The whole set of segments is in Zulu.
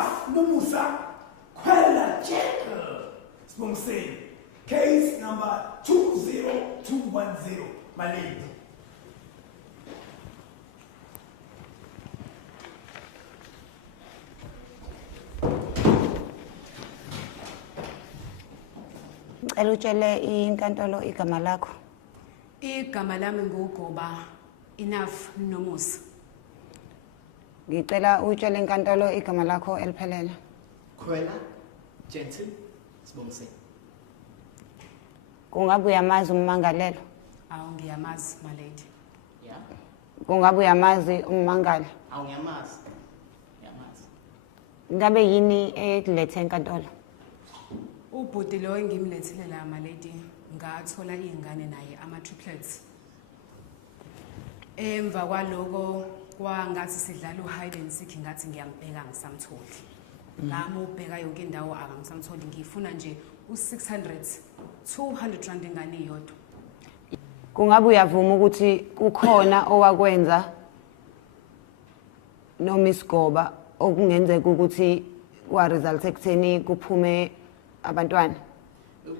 Enough, Nomusa. Quella Gentle. Sponsor. Case number 20210. My lady. Ngicela utshele inkantolo igama lakho. Igama lami nguGoba Enough Nomusa. Ngicela utshele inkantolo igama lakho eliphelele. Quella Gentle Sibongiseni. Kungabe uyamazi ummangalelo? Awu ngiyamazi my lady. Yeah. Kungabe uyamazi ummangali? Awu ngiyamazi. Ngiyamazi. Ngabe yini ekulethe enkantolo? Ubhuti lo engimlethile la my lady ngathola izingane naye ama triplets. Emva kwaloko kwangathi sidlala uhide and seek ngathi ngiyambheka ngisamtholi. Lami ubheka yonke indawo akangisamtholi ngifuna nje u600 200 rand ingane iyodwa. Kungabe uyavuma ukuthi kukhona owakwenza no Miss Goba okungenzeka ukuthi kwa result ekutheni kuphume abantwana?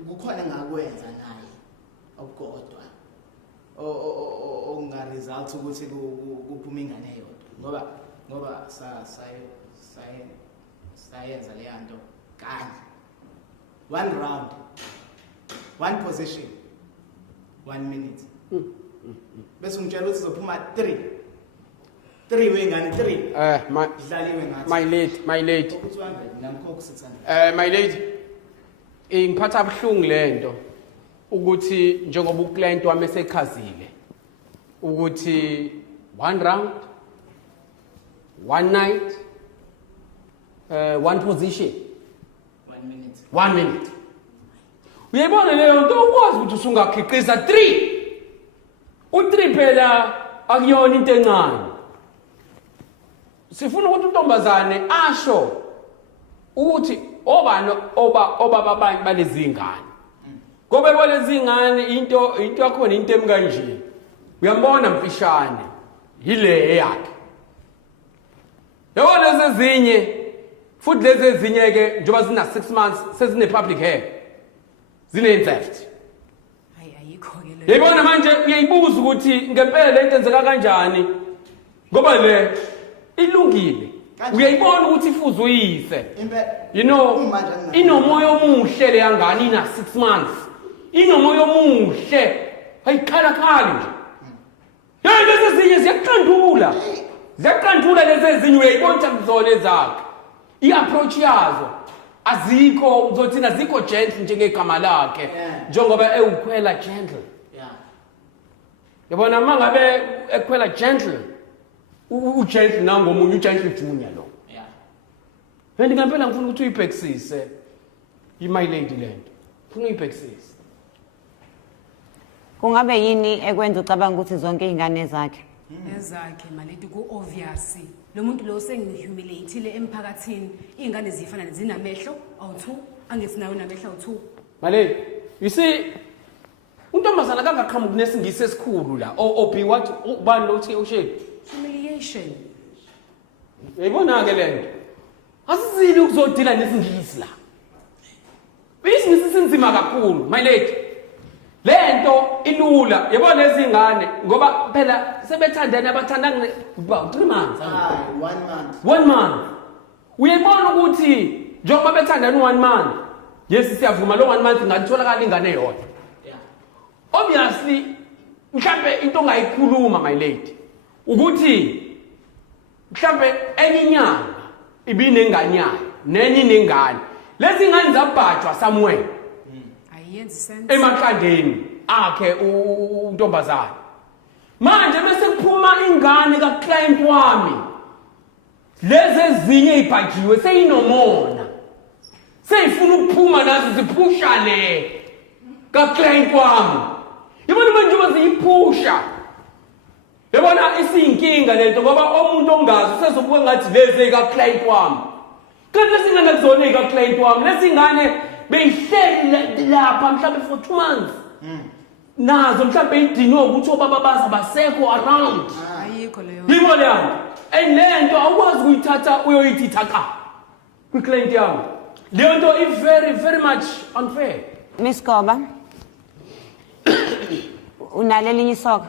Kukhona ngakwenza naye okukodwa. Onga result ukuthi kuphume ingane eyodwa. Ngoba sayenza le yanto kanye. One round. One position. 1 minute. Bese ungitshela ukuthi uzophuma 3. 3 wengane 3. Idlaliwe ngathi. My lady. 200 namkhokho 600. My lady. Ingiphatha abhlungu lento ukuthi njengoba uclient wami esekhazile ukuthi 1 round, 1 night, 1 position, 1 minute. 1 minute. Uyayibona leyo nto ukwazi ukuthi usungakhiqiza 3. U3 phela akuyona into encane. Sifuna ukuthi untombazane asho ukuthi obaba balezi ingane. Ngoba balezi ingane into yakhona into emkanje. Uyambona mfishane yile yakhe. Yabona lezi ezinye futhi lezi ezinye ke njoba zina 6 months sezine public hair. Zine theft. Hayi ayikho ke lo. Yayibona manje uyayibuza ukuthi ngempela lento enzeka kanjani. Ngoba le ilungile. Uyayibona ukuthi ifuzo uyise. You know, inomoya omuhle le yangani ina 6 months. Inomoya omuhle. Ayikhala khali nje. Yena lezi ezinye ziyaqandula. Ziyaqandula lezi ezinye uyayibona kuzona ezakhe. I-approach yazo azikho uzothina azikho gentle njengegama lakhe njengoba ewukhwela gentle. Yeah. Yabona mangabe ekhwela gentle ugentle nangomunye ugentle junior lo. Yeah. Kanti ngempela ngifuna ukuthi uyibhekisise my lady lento. Ngifuna uyibhekisise. Kungabe yini ekwenza ucabanga ukuthi zonke izingane zakhe? Ezakhe my lady ku obvious. Lo muntu lo sengihumiliateile emphakathini izingane zifana zinamehlo awu2 angesinayo namehlo awu2. My lady, you see untombazana kangaqhamuki nesingisi esikhulu la OB what ubani lo uthi ushedi? Humiliation. Yayibona ke lento. Asizili ukuzodila nesingisi la. Isingisi sinzima kakhulu my lady. Lento ilula yabona lezi ngane ngoba phela sebethandana abathandana about 3 months. 1 month. 1 month. Uyayibona ukuthi njengoba bethandana 1 month. Yes siyavuma lo 1 month ngatholakala ingane yodwa. Yeah. Obviously mhlambe into ongayikhuluma my lady ukuthi mhlambe enye inyanga ibinengane yayo nenye inengane. Lezi ngane zabhajwa somewhere. Ayenzi sense. Emaqandeni akhe untombazana. Manje bese kuphuma ingane kaClient wami. Lezi ezinye izibhajiwe seyinomona. Seyifuna ukuphuma nazo ziphusha le kaClient wami. Yabona manje baziyiphusha. Yabona isiyinkinga lento ngoba umuntu ongazi sezobuka ngathi lezi kaClient wami. Kanti lesingane kuzona kaClient wami. Lesingane beyihleli lapha mhlawumbe for 2 months. Nazo mhlawumbe idinwe ukuthi obaba baza basekho around. Ayikho leyo. Yibona yanto. Lento awukwazi ukuyithatha uyoyithi thaka. Kwi-client yami. Leyo nto is very very much unfair. Miss Goba. Unalo elinye isoka?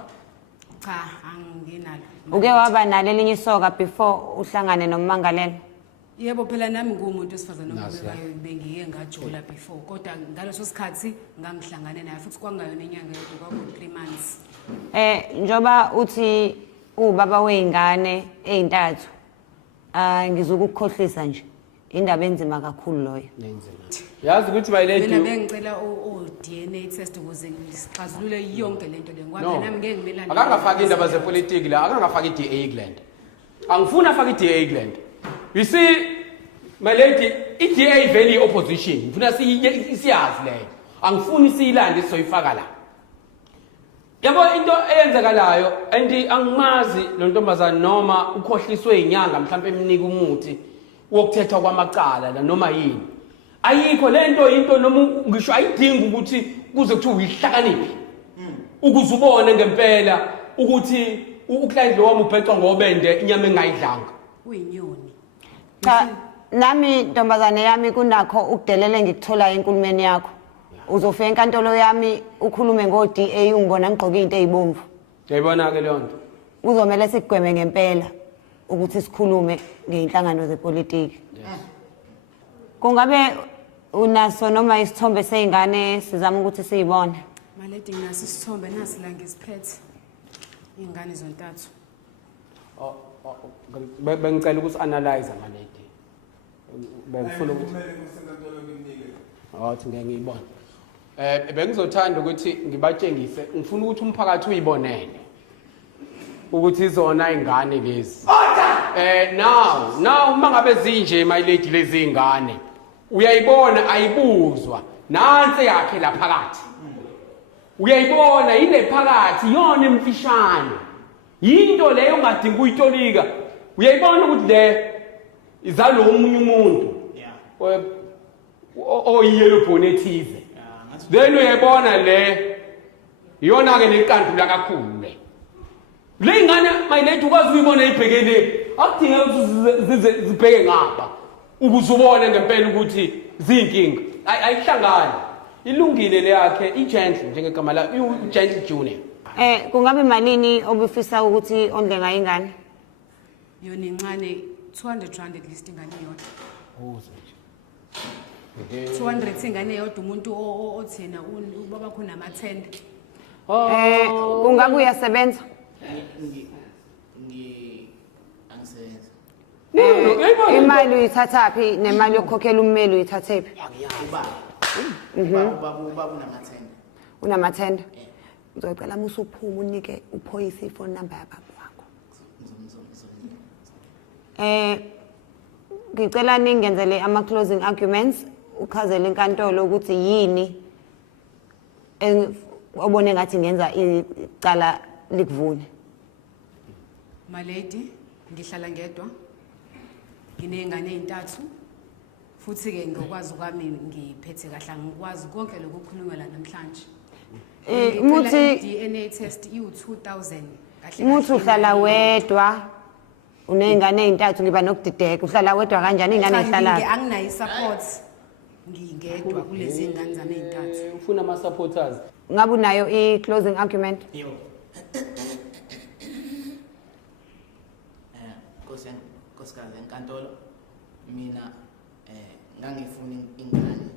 Cha, anginalo. Uke waba nalo elinye isoka before uhlangane nommangalelo? Yebo phela nami ngumuntu osifazana obhekayo bengiye ngajula before kodwa ngaleso sikhathi ngangihlangane naye futhi kwangayona inyanga yodwa kwaku 3 months. Njoba uthi ubaba weingane ezintathu. Ngizokukukhohlisa nje. Indaba enzima kakhulu loyo. Yazi ukuthi my lady. Mina bengicela o DNA test ukuze ngisixazulule yonke lento le ngoba nami ngeke ngimelane. Akangafaki indaba zepolitiki la, akangafaki i-DA gland. Angifuni afake i-DA gland. You see, my lady, i-DA vele i-opposition. Ngifuna siyazi leyo. Angifuni siyilande sizoyifaka la. Yabo into eyenzakalayo anti angimazi lo ntombazana noma ukhohliswe inyanga mhlawumbe emnika umuthi wokuthetha kwamacala la noma yini. Ayikho lento into noma ngisho ayidingi ukuthi kuze kuthiwe uyihlakaniphi. Ukuze ubone ngempela ukuthi uclient lo wami ubhecwa ngobende inyama engayidlanga. Uyinyoni. Cha, nami ntombazane yami kunakho ukudelela ngikuthola enkulumeni yakho. Uzofika enkantolo yami ukhulume ngo-DA ungibona ngigqoke into ezibomvu. Uyayibona ke leyo nto. Kuzomela sigweme ngempela ukuthi sikhulume ngeinhlangano zepolitiki. Kungabe unaso noma isithombe seingane sizama ukuthi siyibone? Maledi nginaso isithombe nasi la ngisiphethe. Ingane zontathu. Bengicela ukuthi analyze my lady. Bengifuna ukuthi athi ngeke ngiyibone. Bengizothanda ukuthi ngibatshengise, ngifuna ukuthi umphakathi uyibonene ukuthi izona ingane lezi. Now uma ngabe zinje my lady lezi ingane uyayibona ayibuzwa nansi yakhe la phakathi. Uyayibona ile phakathi yona emfishane. Yinto leyo ungadinga ukuyitolika. Uyayibona ukuthi le izalo umunye umuntu. Yeah. Oyiyelo bonethize. Then uyayibona le iyona ke neqantula kakhulu le. Le ingane my lady ukwazi uyibona ibhekele akudinga ukuthi zibheke ngapha ukuze ubone ngempela ukuthi zinkinga ayihlangani. Ilungile le yakhe igentle njengegama la ugentle junior. Kungabe malini obufisa ukuthi ondle ngayo ingane? Yona incane 200 rand at least ingane yodwa. 200 ingane yodwa umuntu othina ubaba khona ama-10. Kungabe uyasebenza? Angisebenza. Imali uyithathaphi nemali yokukhokhela ummeli uyithathephi? Ubaba unamathenda. Unamathenda? Ngizocela musuphuma unike uphoyisa ifone number yababa wakho. Ngicela ningenzele ama-closing arguments uchazele inkantolo ukuthi yini obone ngathi ngenza icala likuvune. Maledi ngihlala ngedwa. Nginey'ngane ey'ntathu. Futhi-ke ngokwazi kwami ngiphethe kahle ngikwazi konke lokhu okukhulunywa la namhlanje. Muthi DNA test iwu-2000. Muthi uhlala wedwa. Uney'ngane ey'ntathu ngiba nokudideka. Uhlala wedwa kanjani ingane ehlala? Anginayo i-support. Ngingedwa kulezi ngane zami ey'ntathu. Ufuna ama-supporters. Ngabe unayo i-closing argument? Yebo. Nkosikazi enkantolo mina ngangifuna ingane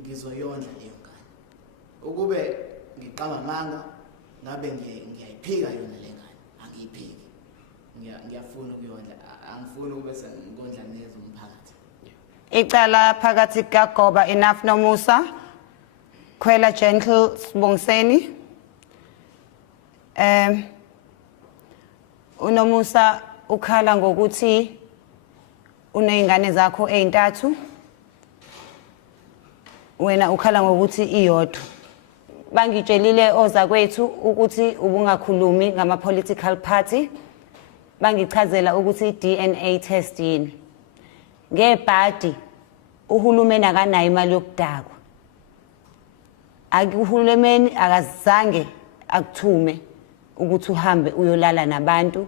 ngizoyondla leyo ngane. Ukube ngiqamba amanga ngabe ngiyayiphika yona le ngane, angiyiphiki. Ngiyafuna ukuyondla, angifuni ube sengikondla nezo umphakathi. Icala phakathi kaGoba Enough noMusa, Khwela Gentle Sibongiseni. uNomusa ukhala ngokuthi uneyingane zakho ezintathu, wena ukhala ngokuthi iyodwa. Bangitshelile ozakwethu ukuthi ubungakhulumi ngama political party, bangichazela ukuthi DNA test yini. Ngebhadi uhulumeni akanayo imali yokudakwa. Uhulumeni akazange akuthume ukuthi uhambe uyolala nabantu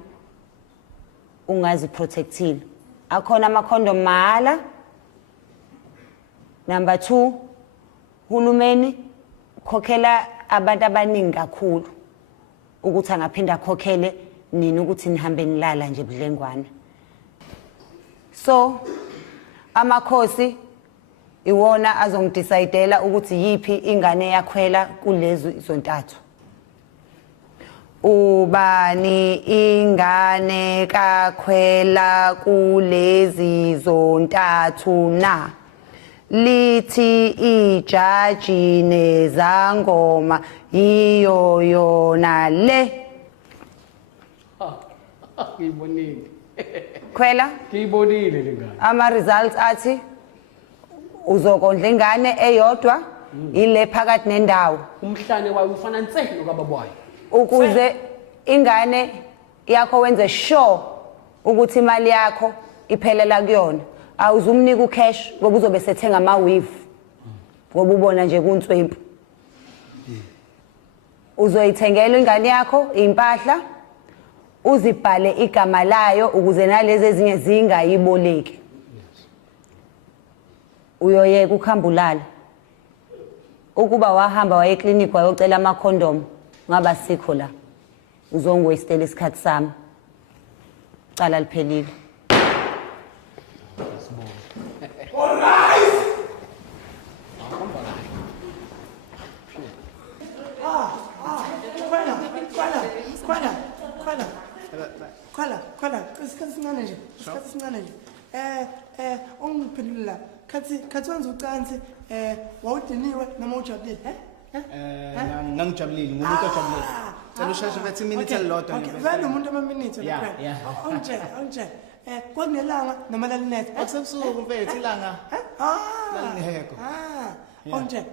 ungazi protectile. akhona amakhondom mahhala. Number 2, hulumeni khokhela abantu abaningi kakhulu ukuthi angaphinda akhokhele nini ukuthi nihambe nilala nje budlengwane. So amakhosi iwona azongidecidela ukuthi yipi ingane yakhwela kulezi zontathu. Ubani ingane kakhwela kulezi zontathu na? Lithi ijaji nezangoma iyo yona le. Ngiyibonile. Khwela Ngiyibonile lengane. ama results athi uzokondla ingane eyodwa ile phakathi nendawo Umhlane wayo ufana nse nokababa wayo. ukuze ingane yakho wenze sure ukuthi imali yakho iphelela kuyona. Awuzumnika ucash ngoba uzobe sethenga ama weave ngoba ubona nje kuntswempu. Uzoyithengela ingane yakho impahla uzibhale igama layo ukuze nalezi ezinye zingayiboleki. Uyoyeka ukhambulala ukuba wahamba waye clinic wayocela ama condom ngaba sikho la uzongwastela isikhathi sami. Cala liphelile. All rise. Khwela, isikhathi sincane nje. Ungiphendulile la. Khathi wenza ucansi, wawudiniwe noma ujabulile, Ngangijabulile, ngumuntu ojabulile. Cela usheshe bethi minute elilodwa Okay, vele umuntu ama-minute Yeah. Ongitshela. Kwakunelanga noma lalinetha. Akusebusuku mfethu ilanga. Lalingekho.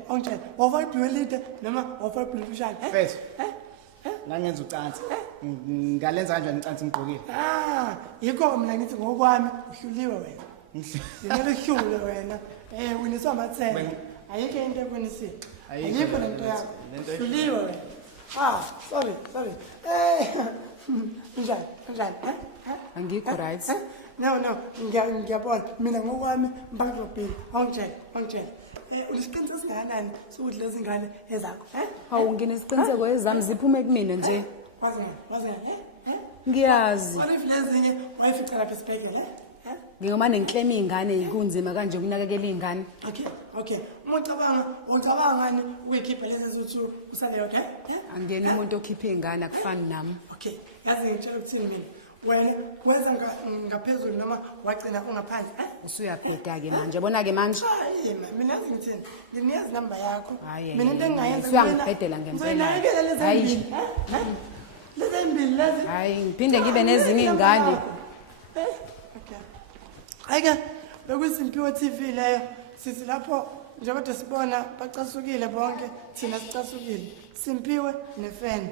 Ongitshela. Wafaka ibhiwe elide noma wafaka ibhiwe emfushane? Mfethu. Ngangenza ucansi. Ngalenza kanjani ucansi ngigqokile? Yikho mina ngithi ngokwami uhluliwe wena. Yimele uhlule wena. Winiswa amathemba. Ayikho into ekwenisile. Ayikho lento yakho. Uhluliwe wena. Sorry. Njani? Angikho right. No, ngiyabona. Mina ngokwami mbangizobhila. Ongitshela. Ulisiqiniseko singakanani sokuthi lezi ngane ezakho, Hawu nginesiqiniseko ezami ziphume kumina nje. Wazi Ngiyazi. What if lezinye wayifica lapha esibhedlela, Ngingomane ngiklema izingane kunzima kanje ukunakekela izingane. Okay. Ucabangani ukuyikhipha lezi zinsuku usale yodwa, Angena umuntu okhipha izingane akufani nami. Okay. Yazi ngitshela ukuthi mina wena wenza ngaphezulu noma wagcina ungaphansi, Usuyabheda ke manje. Yabona ke manje. Mina yazi ngithini? Nginiyazi number yakho. Hayi, Mina into engayenza usuyangibhedela ngempela. Hayi. Lezi mbili lezi. Hayi ngiphinde ngibe nezinye izingane. Okay. Ayike bekuyisimpiwe TV leyo. Sithi lapho njengoba sibona bacasukile bonke, thina sicasukile. Simpiwe nefan.